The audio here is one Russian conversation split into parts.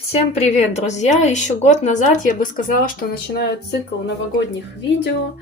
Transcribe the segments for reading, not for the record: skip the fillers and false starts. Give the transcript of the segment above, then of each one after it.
Всем привет, друзья! Еще год назад я бы сказала, что начинаю цикл новогодних видео,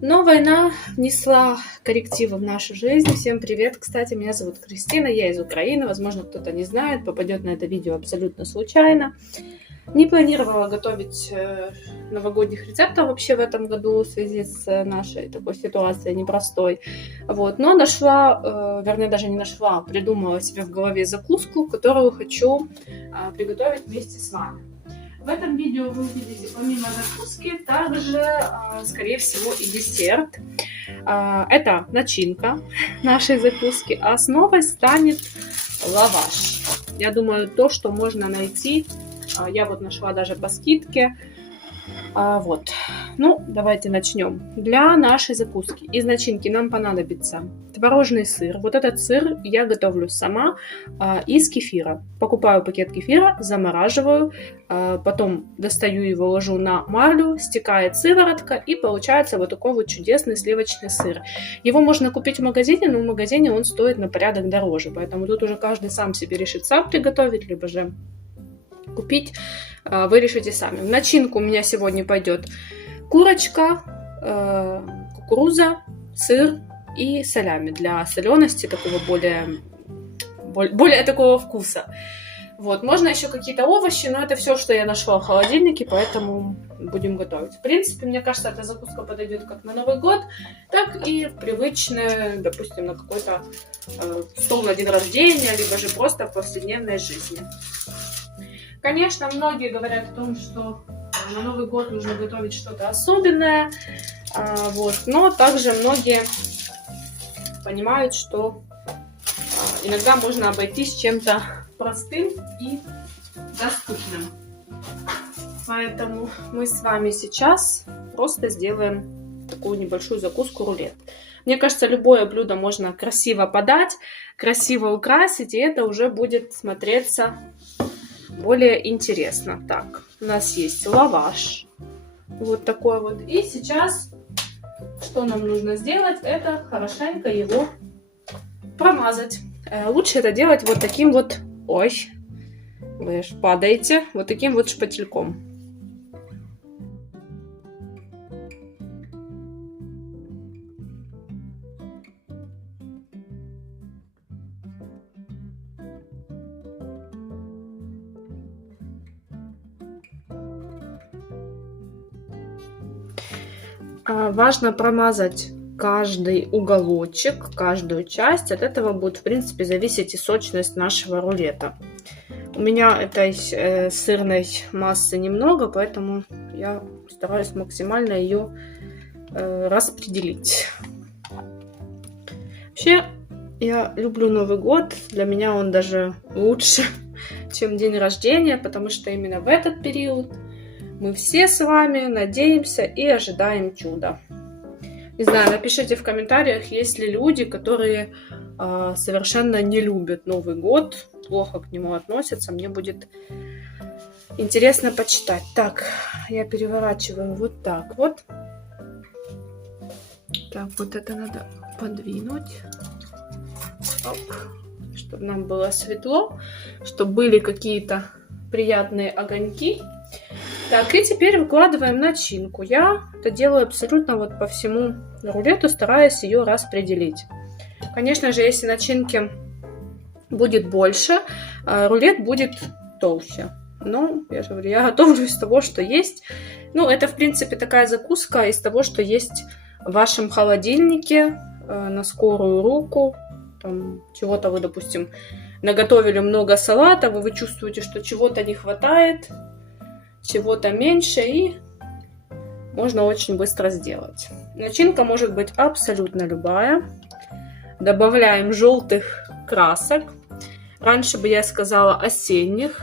но война внесла коррективы в нашу жизнь. Всем привет! Кстати, меня зовут Кристина, я из Украины, возможно, кто-то не знает, попадет на это видео абсолютно случайно. Не планировала готовить новогодних рецептов вообще в этом году в связи с нашей такой ситуацией непростой. Но нашла, вернее даже не нашла, придумала себе в голове закуску, которую хочу приготовить вместе с вами. В этом видео вы увидите помимо закуски также, скорее всего, и десерт. Это начинка нашей закуски, а основой станет лаваш. Я думаю, то, что можно найти. Я нашла даже по скидке. Давайте начнем. Для нашей закуски из начинки нам понадобится творожный сыр. Вот этот сыр я готовлю сама из кефира. Покупаю пакет кефира, замораживаю, потом достаю его, ложу на марлю, стекает сыворотка и получается вот такой вот чудесный сливочный сыр. Его можно купить в магазине, но в магазине он стоит на порядок дороже, поэтому тут уже каждый сам себе решит сам приготовить, либо же купить, вы решите сами. В начинку у меня сегодня пойдет курочка, кукуруза, сыр и солями для солености, такого более такого вкуса. Можно еще какие-то овощи, но это все, что я нашла в холодильнике, поэтому будем готовить. В принципе, мне кажется, эта закуска подойдет как на Новый год, так и привычная, допустим, на какой-то стол на день рождения, либо же просто в повседневной жизни. Конечно, многие говорят о том, что на Новый год нужно готовить что-то особенное, но также многие понимают, что иногда можно обойтись чем-то простым и доступным. Поэтому мы с вами сейчас просто сделаем такую небольшую закуску рулет. Мне кажется, любое блюдо можно красиво подать, красиво украсить, и это уже будет смотреться более интересно. Так, у нас есть лаваш. Вот такой вот. И сейчас, что нам нужно сделать, это хорошенько его промазать. Лучше это делать вот таким вот, вы ж падаете, вот таким вот шпательком. Важно промазать каждый уголочек, каждую часть. От этого будет, в принципе, зависеть и сочность нашего рулета. У меня этой сырной массы немного, поэтому я стараюсь максимально ее распределить. Вообще, я люблю Новый год. Для меня он даже лучше, чем день рождения, потому что именно в этот период мы все с вами надеемся и ожидаем чуда. Не знаю, напишите в комментариях, есть ли люди, которые совершенно не любят Новый год, плохо к нему относятся. Мне будет интересно почитать. Так, я переворачиваю вот так вот. Так, вот это надо подвинуть. Оп. Чтобы нам было светло, чтобы были какие-то приятные огоньки. Так, и теперь выкладываем начинку. Я это делаю абсолютно по всему рулету, стараясь ее распределить. Конечно же, если начинки будет больше, рулет будет толще. Но, я же говорю, я готовлю из того, что есть. Это, в принципе, такая закуска из того, что есть в вашем холодильнике на скорую руку. Там чего-то вы, допустим, наготовили много салатов, и вы чувствуете, что чего-то не хватает, чего-то меньше, и можно очень быстро сделать. Начинка может быть абсолютно любая. Добавляем желтых красок. Раньше бы я сказала осенних.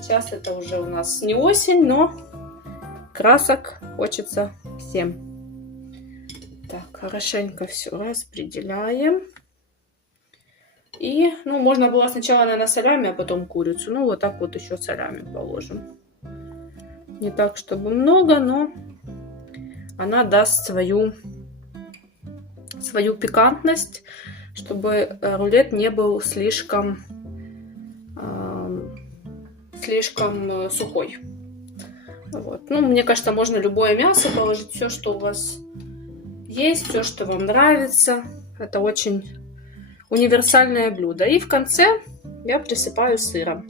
Сейчас это уже у нас не осень, но красок хочется всем. Так, хорошенько все распределяем. И, можно было сначала, наверное, солями, а потом курицу. Вот так вот еще солями положим. Не так, чтобы много, но она даст свою пикантность, чтобы рулет не был слишком слишком сухой. Вот. Ну, мне кажется, можно любое мясо положить, все, что у вас есть, все, что вам нравится. Это очень универсальное блюдо. И в конце я присыпаю сыром.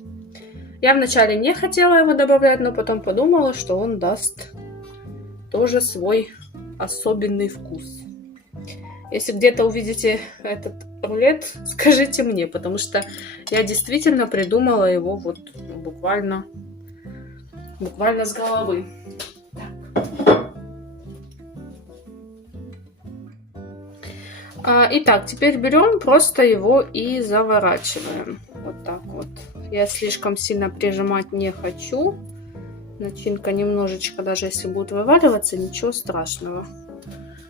Я вначале не хотела его добавлять, но потом подумала, что он даст тоже свой особенный вкус. Если где-то увидите этот рулет, скажите мне, потому что я действительно придумала его вот буквально с головы. Итак, теперь берем просто его и заворачиваем. Вот так вот. Я слишком сильно прижимать не хочу. Начинка немножечко, даже если будет вываливаться, ничего страшного.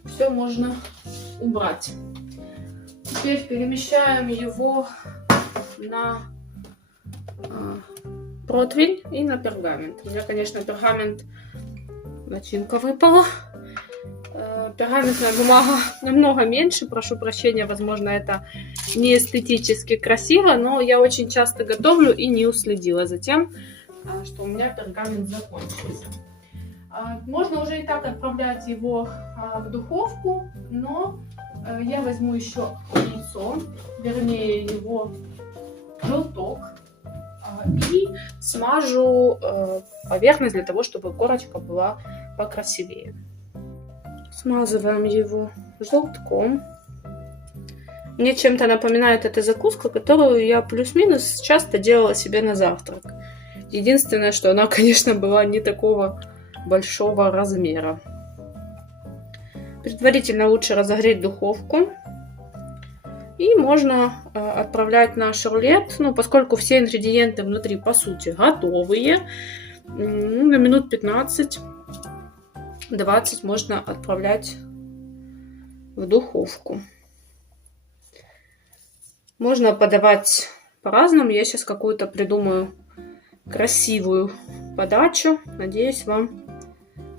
Все можно убрать. Теперь перемещаем его на противень и на пергамент. У меня, конечно, пергамент, начинка выпала. Пергаментная бумага намного меньше, прошу прощения, возможно, это не эстетически красиво, но я очень часто готовлю и не уследила за тем, что у меня пергамент закончился. Можно уже и так отправлять его в духовку, но я возьму еще яйцо, вернее его желток, и смажу поверхность для того, чтобы корочка была покрасивее. Смазываем его желтком. Мне чем-то напоминает эта закуска, которую я плюс-минус часто делала себе на завтрак. Единственное, что она, конечно, была не такого большого размера. Предварительно лучше разогреть духовку. И можно отправлять наш рулет, ну, поскольку все ингредиенты внутри, по сути, готовые, на минут 15-20 можно отправлять в духовку. Можно подавать по-разному. Я сейчас какую-то придумаю красивую подачу. Надеюсь, вам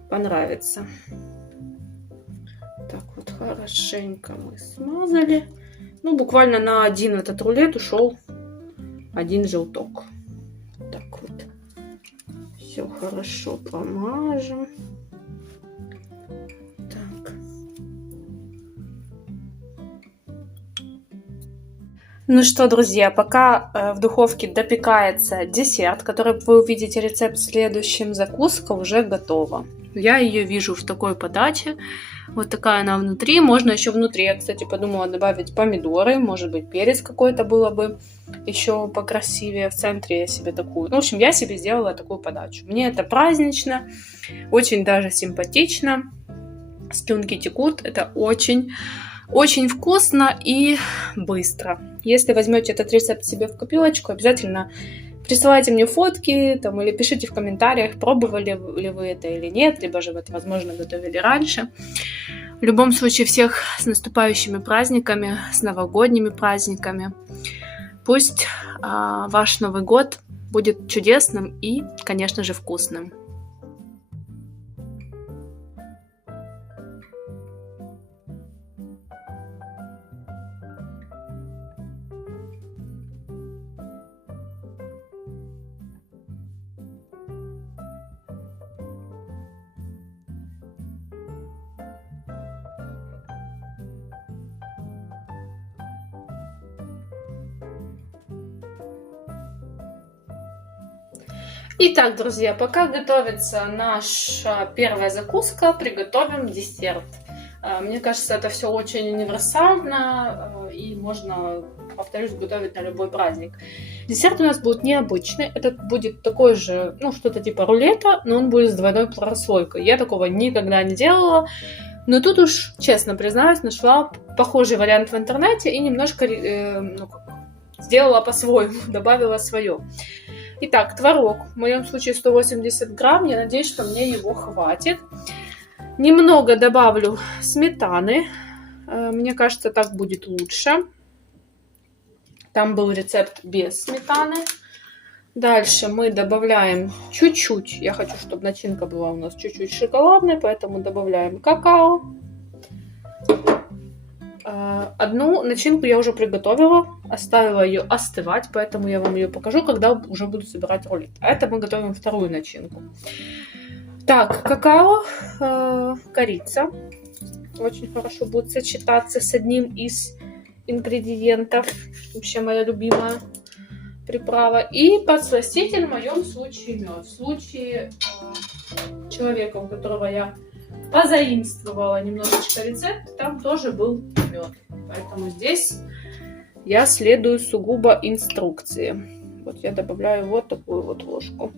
понравится. Так вот, хорошенько мы смазали. Ну, буквально на один этот рулет ушел один желток. Так вот. Все хорошо помажем. Так. Ну что, друзья, пока в духовке допекается десерт, который вы увидите рецепт в следующем, закуска уже готова. Я ее вижу в такой подаче. Вот такая она внутри. Можно еще внутри, я, кстати, подумала добавить помидоры. Может быть, перец какой-то было бы еще покрасивее. В центре я себе такую... Ну, в общем, я себе сделала такую подачу. Мне это празднично, очень даже симпатично. Слюнки текут. Это очень вкусно и быстро. Если возьмете этот рецепт себе в копилочку, обязательно присылайте мне фотки там, или пишите в комментариях, пробовали ли вы это или нет, либо же вы это, возможно, готовили раньше. В любом случае, всех с наступающими праздниками, с новогодними праздниками. Пусть ваш Новый год будет чудесным и, конечно же, вкусным. Итак, друзья, пока готовится наша первая закуска, приготовим десерт. Мне кажется, это все очень универсально и можно, повторюсь, готовить на любой праздник. Десерт у нас будет необычный. Это будет такой же, ну, что-то типа рулета, но он будет с двойной прослойкой. Я такого никогда не делала. Но тут уж, честно признаюсь, нашла похожий вариант в интернете и немножко сделала по-своему, добавила свое. Итак, творог, в моем случае 180 грамм, я надеюсь, что мне его хватит. Немного добавлю сметаны, мне кажется, так будет лучше. Там был рецепт без сметаны. Дальше мы добавляем чуть-чуть, я хочу, чтобы начинка была у нас чуть-чуть шоколадной, поэтому добавляем какао. Одну начинку я уже приготовила, оставила ее остывать, поэтому я вам ее покажу, когда уже буду собирать рулет. А это мы готовим вторую начинку. Так, какао, корица. Очень хорошо будет сочетаться с одним из ингредиентов. Вообще моя любимая приправа. И подсластитель в моем случае мед. В случае человека, у которого я позаимствовала немножечко рецепт, там тоже был мед. Поэтому здесь я следую сугубо инструкции. Вот я добавляю вот такую вот ложку.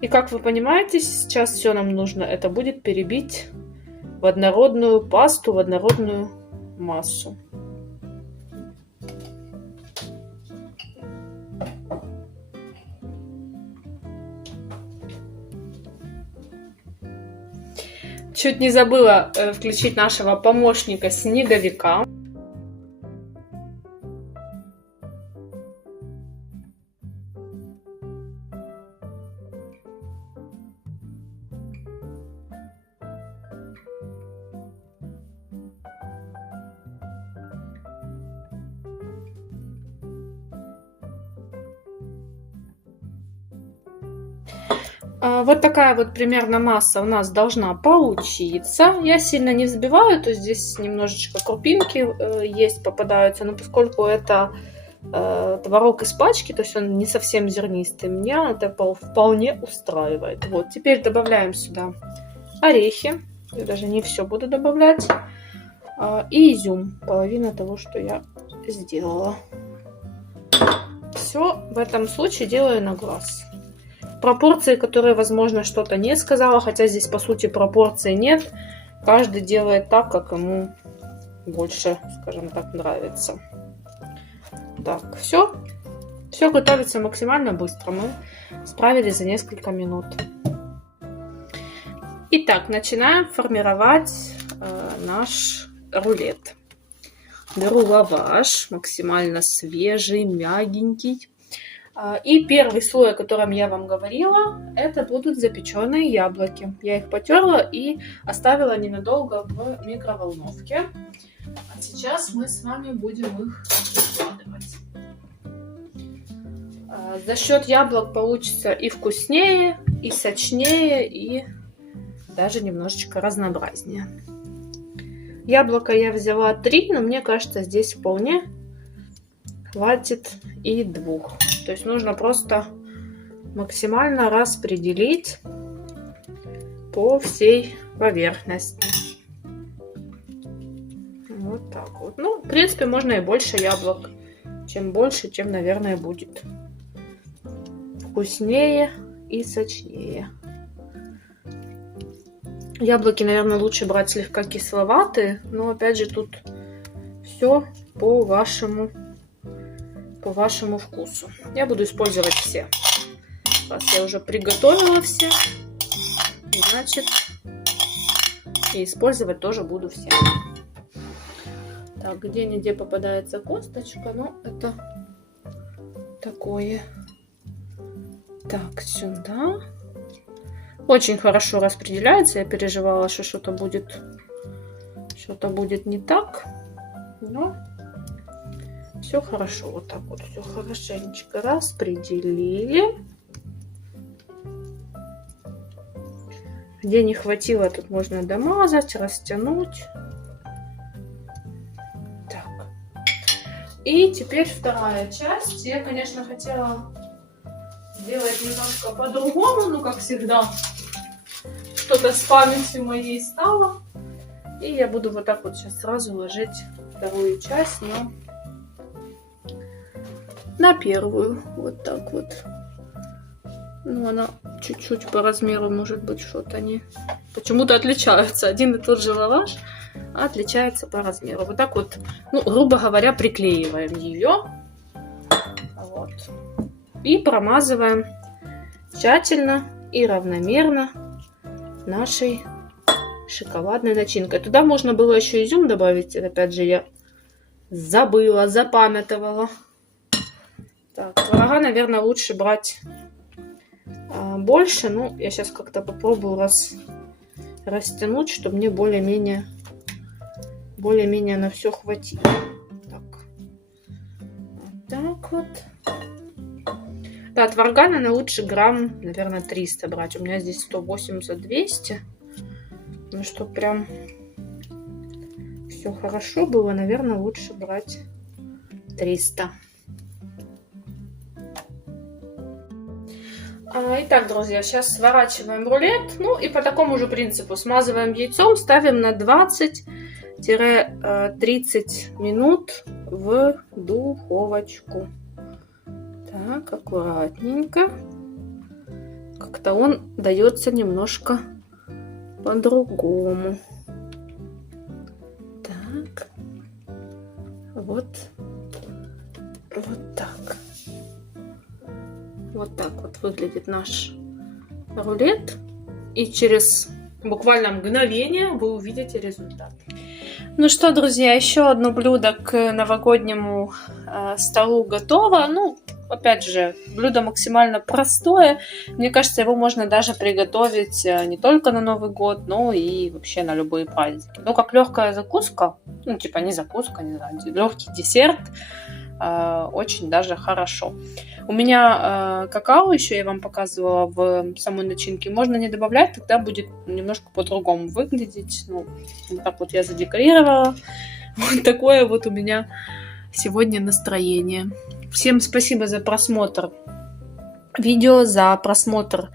И как вы понимаете, сейчас все нам нужно, это будет перебить в однородную пасту, в однородную массу. Чуть не забыла включить нашего помощника снеговика. Вот такая вот примерно масса у нас должна получиться. Я сильно не взбиваю, то есть здесь немножечко крупинки есть, попадаются, но поскольку это творог из пачки, то есть он не совсем зернистый, меня это вполне устраивает. Вот, теперь добавляем сюда орехи, я даже не все буду добавлять, и изюм, половина того, что я сделала. Все в этом случае делаю на глаз. Пропорции, которые, возможно, что-то не сказала, хотя здесь, по сути, пропорций нет. Каждый делает так, как ему больше, скажем так, нравится. Так, все. Все готовится максимально быстро. Мы справились за несколько минут. Итак, начинаем формировать наш рулет. Беру лаваш, максимально свежий, мягенький. И первый слой, о котором я вам говорила, это будут запеченные яблоки. Я их потерла и оставила ненадолго в микроволновке. А сейчас мы с вами будем их выкладывать. За счет яблок получится и вкуснее, и сочнее, и даже немножечко разнообразнее. Яблоко я взяла 3, но мне кажется, здесь вполне хватит и 2. То есть нужно просто максимально распределить по всей поверхности. Вот так вот. Ну, в принципе, можно и больше яблок. Чем больше, тем, наверное, будет вкуснее и сочнее. Яблоки, наверное, лучше брать слегка кисловатые, но опять же тут все по вашему вкусу. Я буду использовать все. Раз я уже приготовила все, значит, и использовать тоже буду все. Так, где-нибудь попадается косточка, но это такое. Так, сюда. Очень хорошо распределяется. Я переживала, что что-то будет не так, но все хорошо. Вот так вот все хорошенечко распределили. Где не хватило, тут можно домазать, растянуть. Так. И теперь вторая часть. Я, конечно, хотела сделать немножко по-другому, но, как всегда, что-то с памятью моей стало. И я буду вот так вот сейчас сразу ложить вторую часть, но на первую. Вот так вот. Ну, она чуть-чуть по размеру, может быть, что-то не... Почему-то отличаются. Один и тот же лаваш отличается по размеру. Вот так вот, ну, грубо говоря, приклеиваем ее. Вот. И промазываем тщательно и равномерно нашей шоколадной начинкой. Туда можно было еще изюм добавить. Опять же, я забыла, запамятовала. Так, творога, наверное, лучше брать больше. Ну, я сейчас как-то попробую растянуть, чтобы мне более-менее более-менее на все хватит. Так. Вот так вот. Да, творога, наверное, лучше грамм, наверное, 300 брать. У меня здесь 180-200. Ну, что прям все хорошо было, наверное, лучше брать 300. Итак, друзья, сейчас сворачиваем рулет. Ну и по такому же принципу смазываем яйцом, ставим на 20-30 минут в духовочку. Так, аккуратненько. Как-то он дается немножко по-другому. Так. Вот так. Вот так вот выглядит наш рулет. И через буквально мгновение вы увидите результат. Ну что, друзья, еще одно блюдо к новогоднему столу готово. Ну, опять же, блюдо максимально простое. Мне кажется, его можно даже приготовить не только на Новый год, но и вообще на любые праздники. Ну, как легкая закуска, ну, типа не закуска, не знаю, легкий десерт, очень даже хорошо. У меня какао еще я вам показывала в самой начинке. Можно не добавлять, тогда будет немножко по-другому выглядеть. Ну, вот так вот я задекорировала. Вот такое вот у меня сегодня настроение. Всем спасибо за просмотр видео, за просмотр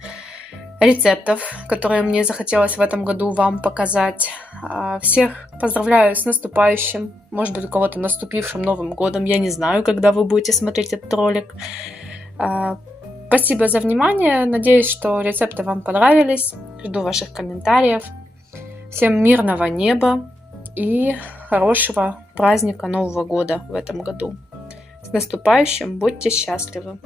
рецептов, которые мне захотелось в этом году вам показать. Всех поздравляю с наступающим, может быть, у кого-то наступившим Новым годом. Я не знаю, когда вы будете смотреть этот ролик. Спасибо за внимание. Надеюсь, что рецепты вам понравились. Жду ваших комментариев. Всем мирного неба и хорошего праздника Нового года в этом году. С наступающим! Будьте счастливы!